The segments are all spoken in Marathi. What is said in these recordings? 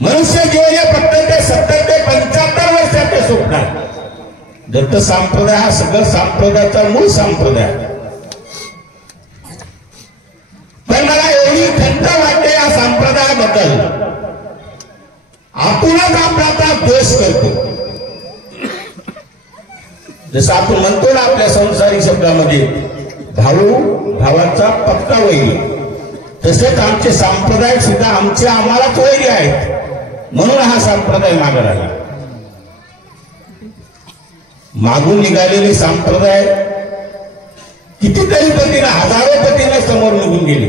मनुष्य जीवन हे फक्त ते 70 ते 75 वर्षाचे स्वप्न आहे. दत्त संप्रदाय हा सगळं संप्रदायाचा मूळ संप्रदाय. पण मला एवढी खंत वाटते या संप्रदायाबद्दल, आपणच आपला द्वेष करतो. जसं आपण म्हणतो ना आपल्या संसारिक शब्दामध्ये, भाऊ भावाचा पक्का वैरी, तसेच आमचे संप्रदाय सुद्धा आम्हालाच वैरी आहेत. म्हणून हा संप्रदाय मागे राहिला. मागून निघालेले संप्रदाय कितीतरी पटीने, हजारो पटीने समोर निघून गेले.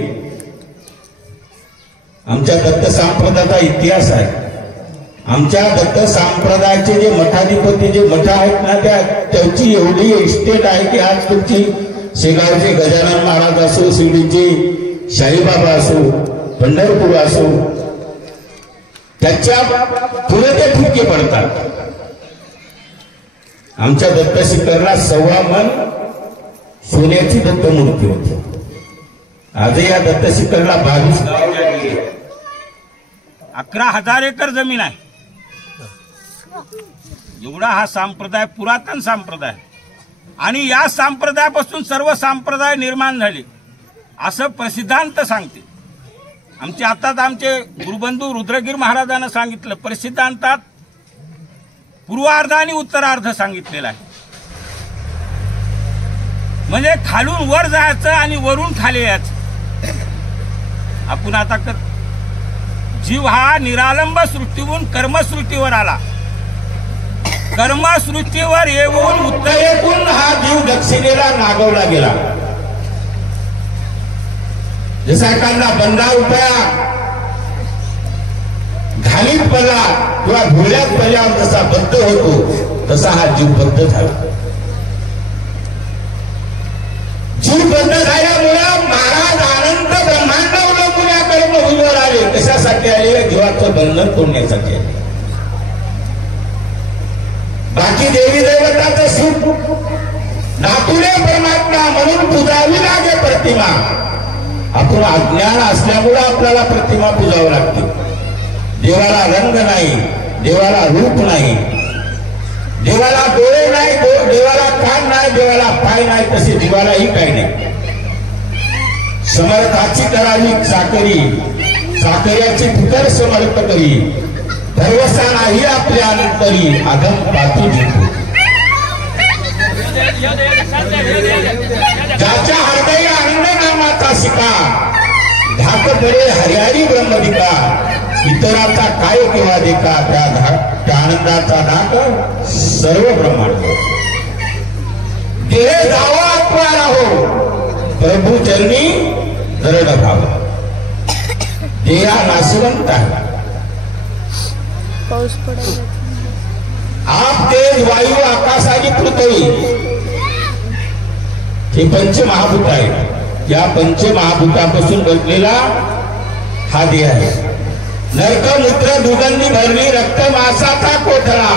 आमच्या दत्त संप्रदायाचा इतिहास आहे. आमच्या दत्त संप्रदायाचे जे मठाधिपती, जे मठ आहेत ना, त्यांची एवढी इस्टेट आहे की आज तुमची शेगावचे गजानन महाराज असो, शिर्डीचे साईबाबा असो, पंढरपूर असो, त्याच्या पुढे ते ठिपके पडतात. आमच्या दत्त शिखरला 1.25 मन सोन्याची दत्त मूर्ती होती. आजही या दत्त शिखरला 22 गाव लागली. 11,000 एकर जमीन आहे. एवढा हा संप्रदाय पुरातन संप्रदाय, आणि या संप्रदायापासून सर्व संप्रदाय निर्माण झाले असं प्रसिद्धांत सांगते. आमचे गुरुबंधू रुद्रगिर महाराजांना सांगितलं, प्रसिद्धांतात पूर्वार्ध आणि उत्तरार्ध सांगितलेला आहे. म्हणजे खालून वर जायचं आणि वरून खाली यायचं. आपण आता जीव हा निरालंब सृष्टीहून कर्मसृष्टीवर आला. कर्मसृष्टीवर येऊन उत्तरेतून हा जीव दक्षिणेला नागवला गेला. जसा एखादा बंदा रुपया घालीत पडला किंवा भुल्यात पडल्यावर जसा बद्ध होतो, तसा हा जीव बद्ध झाला. जीव बद्ध झाल्यामुळे महाराज अनंत ब्रह्मांड अवलंबून या कर्मभूमीवर आले. कशासाठी आले? जीवाचं बंधन तोडण्यासाठी आले. बाकी देवी देवताचं सुख नातुले परमात्मा म्हणून पूजावी लागे प्रतिमा. आपण अज्ञान असल्यामुळे आपल्याला प्रतिमा पूजावं लागते. देवाला रंग नाही, देवाला रूप नाही, देवाला डोळे नाही, देवाला कान नाही, देवाला पाय नाही, तसे देवालाही काही नाही. समर्थाची करावी चाकरी, चाकऱ्याची पुतर समर्थ करी, भरवसा नाही आपल्या अंतरी, अगम पातू जिंकू. ज्याच्या हृदय आनंद नामाचा शिका, धाक पडे हरिहरी ब्रह्मदिका, इतराचा काय किंवा देखा, त्या आनंदाचा धाक सर्व ब्रह्मांड. देह जावा आत्मा राहो, प्रभू चरणी दरड भाव. देहा नाशवंत आहे. आप तेज वायू आकाशाची पृथ्वी हे पंचमहाभूत आहे. या पंचमहाभूतापासून बनलेला हा देह आहे. नरक मूत्र दुर्गंधी भरली रक्त मासाचा कोठरा,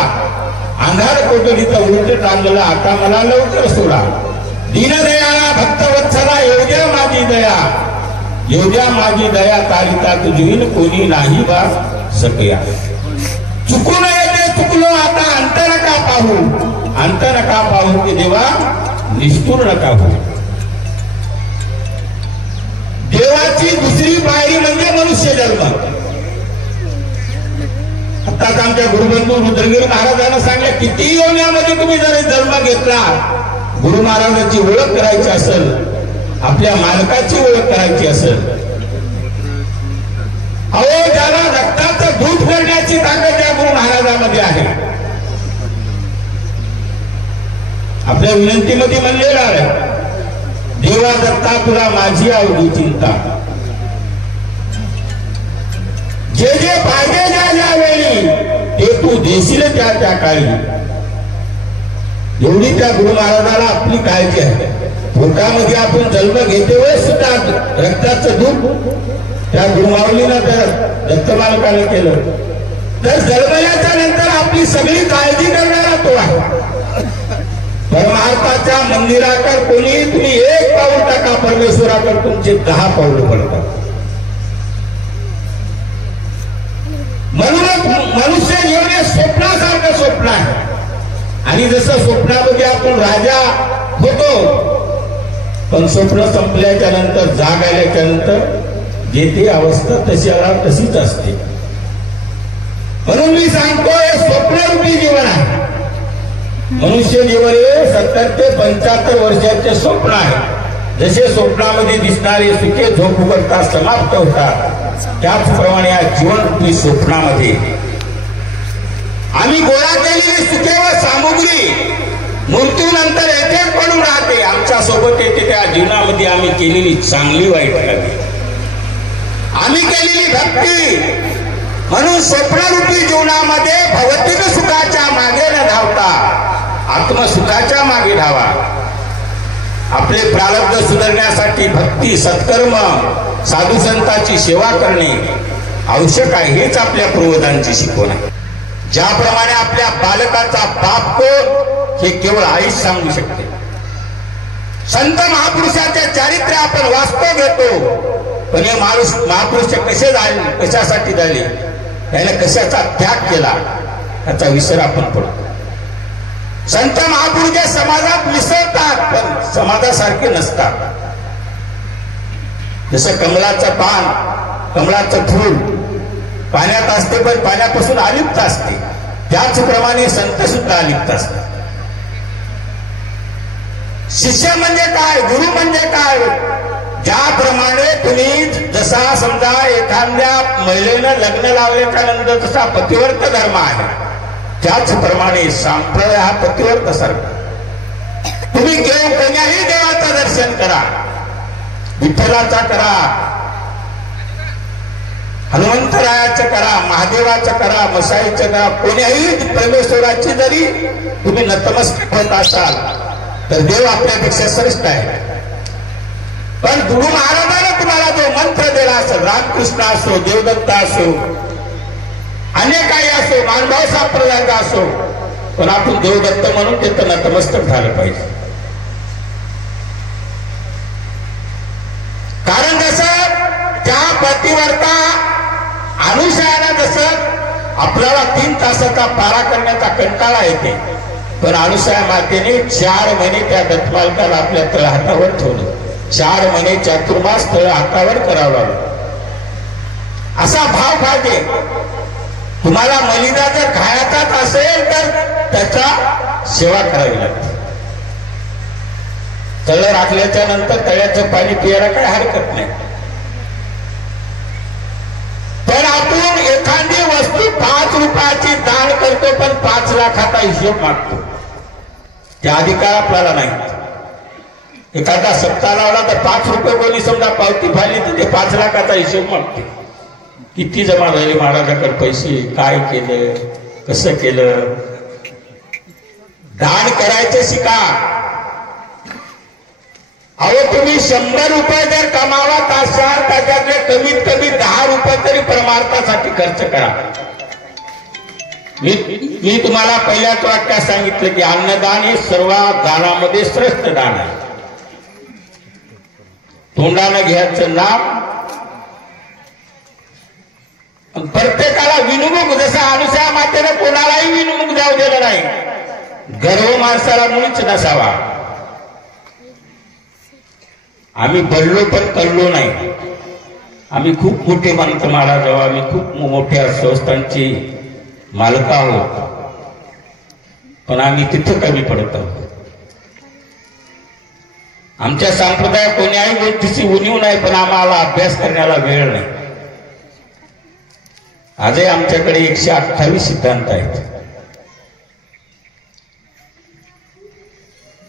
अंधार कोठडीचं उलट टांगलं, आता मला लवकर सोडा. दीनदयाला भक्तवत्सला येऊ द्या माझी दया, येऊ द्या माझी दया, तारिता तुझी कोणी नाही बा सकिया. चुकून येते चुकलो आता, अंत नका पाहू, अंत नका पाहू की देवा निष्ठुर नका हो. देवाची दुसरी पायरी म्हणजे मनुष्य जन्म. आताच आमच्या गुरुबंधू रुद्रगिरी महाराजांना सांगितलं, किती योन्यामध्ये तुम्ही जरी जन्म घेतला, गुरु महाराजांची ओळख करायची असेल, आपल्या मालकाची ओळख करायची असेल, अहो ज्याला रक्ताचं दूध करण्याची ताकद त्या गुरु महाराजांमध्ये आहे. आपल्या विनंतीमध्ये म्हणलेलं आहे, देवा दत्ता तुला माझी अवधी चिंता, जे जे पाहिजे ज्या वेळी ते तू देशील त्या त्या काळी. एवढी त्या गुरु महाराजाला आपली काळजी आहे. पोटामध्ये आपण जन्म घेते वेळेस सुद्धा रक्ताचं दूध त्या गुरुमाऊलीनं त्या दत्तमालकाने केलं. तर जन्मल्याच्या नंतर आपली सगळी काळजी करणारा तो आहे. परमार्थाच्या मंदिराकडे कोणी तुम्ही एक पाऊल टाका, परमेश्वराकडे तुमचे 10 पाऊल पडतात. म्हणून मनुष्य जीवन हे स्वप्नासारखं स्वप्न आहे आणि जसं स्वप्नामध्ये आपण राजा होतो पण स्वप्न संपल्याच्या नंतर जाग आल्याच्या नंतर जे ती अवस्था तशीच असते. म्हणून मी सांगतो हे स्वप्नरूपी जीवन आहे. मनुष्य जीवन हे 70 ते 75 वर्षाचे स्वप्न आहे. जसे स्वप्नामध्ये दिसणारे सुखे झोप उघडता समाप्त होतात त्याचप्रमाणे या जीवनरूपी स्वप्नामध्ये आम्ही गोळा केलेली सुखे व सामुग्री मृत्यूनंतर येथे पडून राहते. आमच्या सोबत येते त्या जीवनामध्ये आम्ही केलेली चांगली वाईट कामे, आम्ही केलेली भक्ती. म्हणून स्वप्नरूपी जीवनामध्ये भौतिक सुखाच्या मागे न धावता आत्मसुखाच्या मागे धावा. आपले प्रारब्ध सुधारण्यासाठी भक्ती, सत्कर्म, साधू संतांची सेवा करणे आवश्यक आहे. हेच आपल्या पूर्वजांची शिकवण आहे. ज्याप्रमाणे आपल्या बालकाचा बाप कोण हे केवळ आईच सांगू शकते. संत महापुरुषाचे चारित्र्य आपण वास्तव घेतो पण हे महापुरुष कसे झाले, कशासाठी झाले, त्याने कशाचा त्याग केला याचा विसर आपण पडतो. संत महापुरुष समाजात मिसळतात पण समाजासारखे नसतात. जसं कमळाचं पान, कमळाचं फूल पाण्यात असते पण पाण्यापासून अलिप्त असते त्याचप्रमाणे संत सुद्धा अलिप्त असतात. शिष्य म्हणजे काय, गुरु म्हणजे काय, ज्याप्रमाणे तुम्ही जसा समजा एखाद्या महिलेनं लग्न लावल्याच्या नंतर जसा पतिव्रत धर्म आहे त्याचप्रमाणे संप्रदाय हा पतिव्रत सारखा. तुम्ही कोण्याही देवाचं दर्शन करा, विठ्ठलाचा करा, हनुमंतरायाचं करा, महादेवाचं करा, मसाईचं करा, कोण्याही परमेश्वराची जरी तुम्ही नतमस्तक होत असाल तर देव आपल्यापेक्षा श्रेष्ठ आहे. पण गुरु महाराजांनी तुम्हाला जो मंत्र दिला असेल, रामकृष्ण असो, देवदत्त असो, अनेक काही असो, मानभाव संप्रदायाचा असो, पण आपण देवदत्त म्हणून तिथं नतमस्तक झालं पाहिजे. कारण जसं त्या पतिव्रता अनुसयानं जसं आपल्याला 3 तासाचा पारा करण्याचा कंटाळा येते पण अनुसया मातेने 4 महिने त्या दत्तमालकाला आपल्या तळहातावर ठेवलं. 4 महिने चातुर्मास तळ हातावर करावं लागलं. असा भाव पाहिजे. तुम्हाला मलिदा जर खायचाच असेल तर त्याचा सेवा करावी लागते. तळ राखल्याच्या नंतर तळ्याचं पाणी पियाला काही हरकत नाही. पण आपण एखादी वस्तू 5 रुपयाची दान करतो पण 5 लाखाचा हिशोब मागतो. ते अधिकार आपल्याला नाही. एखादा सप्ताह लावला तर 5 रुपये कोणी समजा पावती फाडली तर ते 5 लाखाचा हिशोब मागते. किती जमा झाले महाराजाकडे पैसे, काय केलं, कसं केलं. दान करायचं शिका. अहो तुम्ही 100 रुपये जर कमावत असाल त्याच्यातले कमीत कमी 10 रुपये तरी परमार्थासाठी खर्च करा. मी तुम्हाला पहिल्याच वाक्यात सांगितलं की अन्नदान हे सर्व दानामध्ये श्रेष्ठ दान आहे. तोंडानं घ्यायचं नाम, प्रत्येकाला विनमुख, जसं अनुसया मातेनं कोणालाही विनमुख जाऊ दिलं नाही. गर्व माणसाला मुळीच नसावा. आम्ही बडलो पण कळलो नाही. आम्ही खूप मोठे मानतो महाराज, आम्ही खूप मोठ्या संस्थांची मालक आहोत पण आम्ही तिथं कमी पडत आहोत. आमच्या संप्रदायात कोण्याही गोष्टीची उणीव नाही पण आम्हाला अभ्यास करण्याला वेळ नाही. आजही आमच्याकडे 128 सिद्धांत आहेत.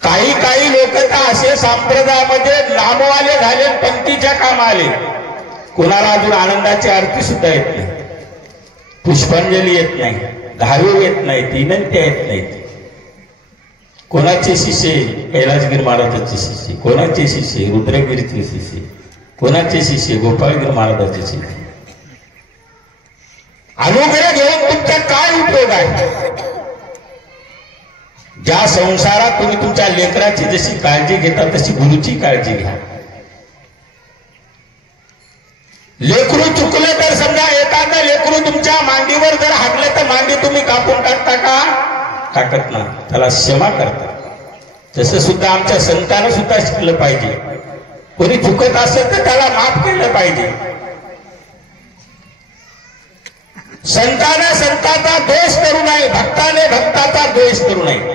काही काही लोक तर असे संप्रदायामध्ये लांबवाले झाले, पंक्तीच्या काम आले. कोणाला अजून आनंदाची आरती सुद्धा येत नाही, पुष्पांजली येत नाही, धारू येत नाहीत, विनंत्या येत नाहीत. कोणाचे शिष्य कैलासगिरी महाराजांचे शिष्य, कोणाचे शिष्य रुद्रगिरीचे शिष्य, कोणाचे शिष्य गोपाळगिरी महाराजांचे शिष्य. अनुग्रह घेऊन तुमचा काय उपयोग आहे. ज्या संसारात तुम्ही तुमच्या लेकराची जशी काळजी घेता तशी गुरुची काळजी घ्या. लेकरू चुकलं तर समजा एखादं लेकरू तुमच्या मांडीवर जर हाकलं तर टाकत ना, त्याला क्षमा करतात। तसं सुद्धा आमच्या संतांना सुद्धा शिकलं पाहिजे, कोणी चुकत असेल तर त्याला माफ केलं पाहिजे। संताने संताचा द्वेष करू नये, भक्ताने भक्ताचा द्वेष करू नये।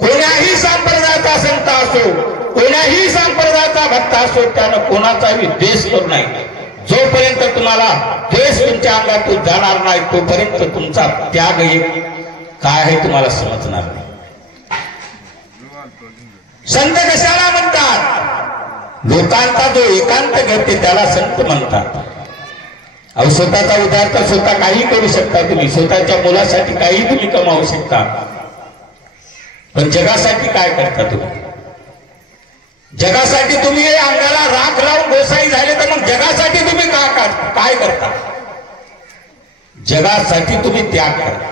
कोण्याही संप्रदायाचा संत असो, कोण्याही संप्रदायाचा भक्त असो, त्यानं कोणाचाही द्वेष करू नये। जोपर्यंत तुम्हाला द्वेष तुमच्या अंगातून जाणार नाही तोपर्यंत तुमचा त्याग एक काय आहे तुम्हाला समजणार नाही। संत कशाला म्हणतात? लोकांचा जो एकांत घेते त्याला संत म्हणतात। अहो स्वतःचा उद्धार तर स्वतः काही करू शकता तुम्ही, स्वतःच्या मुलासाठी काही तुम्ही कमावू शकता, पण जगासाठी काय करता तुम्ही? जगासाठी तुम्ही अंगाला राख लावून गोसाई झाले तर मग जगासाठी तुम्ही काय करता? जगासाठी तुम्ही त्याग करा।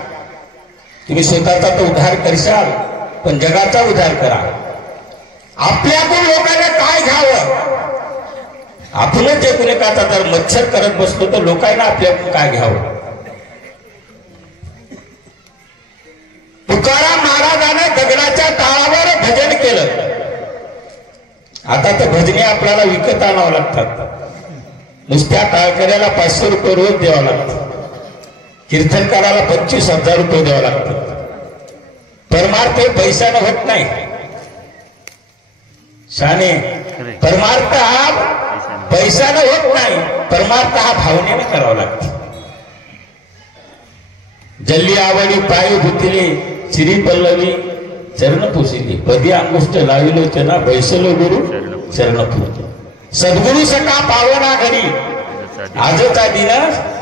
तुम्ही स्वतःचा तो उद्धार करशाल पण जगाचा उद्धार करा। आपल्याकडून लोकांना काय घ्यावं? आपलं जे गुन्हेगाचा जर मच्छर करत बसलो तर लोकांना आपल्याकडून काय घ्यावं? तुकाराम महाराजाने दगडाच्या टाळावर भजन केलं, आता तर भजने आपल्याला विकत आणावं लागतात। नुसत्या टाळकऱ्याला 500 रुपये रोज द्यावं लागतं, कीर्तनकाराला 25,000 रुपये द्यावं लागतं। परमार्थ पैशानं होत नाही शाने, परमार्थ हा पैशानं होत नाही, परमार्थ हा भावनेने करावा लागतो। जल्ली आवडी पाय धुतले, चिरी पल्लवी चरण पुसिली, पदी अंगुष्ट लाविलो चना, बैसलो गुरु चरण पुरतो। सद्गुरु सखा पावना घरी, आजचा दिन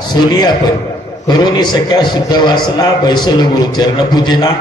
सोनिया पर, करोनी सख्या शुद्ध वासना, बैसलो गुरु चरण पूजना।